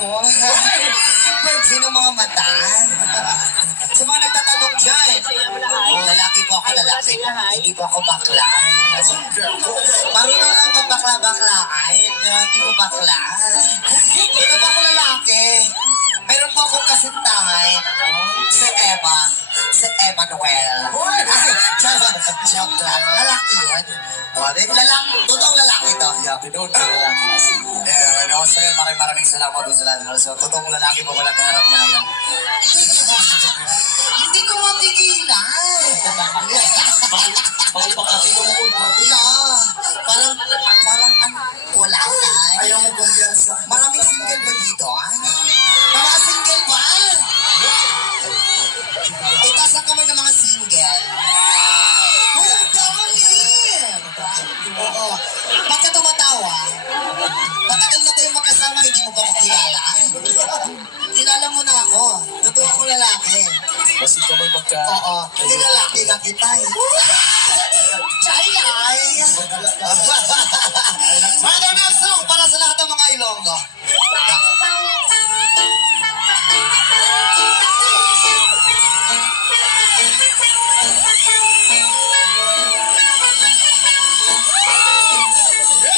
ko. Sino mga mata? Sa mga nagtatanong dyan. Lalaki po ako, lalaki. Hindi po ako bakla. Marunong lang magbakla-baklaan. Hindi po bakla. Ito po ako lalaki. Meron po akong kasintahan. Si Emma. Si Emmanuel. Charot. Joke lang. Lalaki yun. Totoong lalaki to. Yeah, pinunod ko. Ano, sa'yo, maraming salamat doon sa lahat. So, totoong lalaki po walang kaharap niya ngayon. Hindi ko mapigilan. Bakit pa kasi kumukul? Parang wala na. Ayaw mo kumpiyansa. Maraming single ba dito, ha? Mga single ba? Itaas ang kamay ng mga single. Oh, darling! Oo. Pagka tumatawa, matagal na tayong magkasama, hindi mo ba ako kilala? Kilala mo na ako. Totoo ako lalaki. Kasi kamay magka... Oo. Nilalaki na kita eh. Chay ay! Mga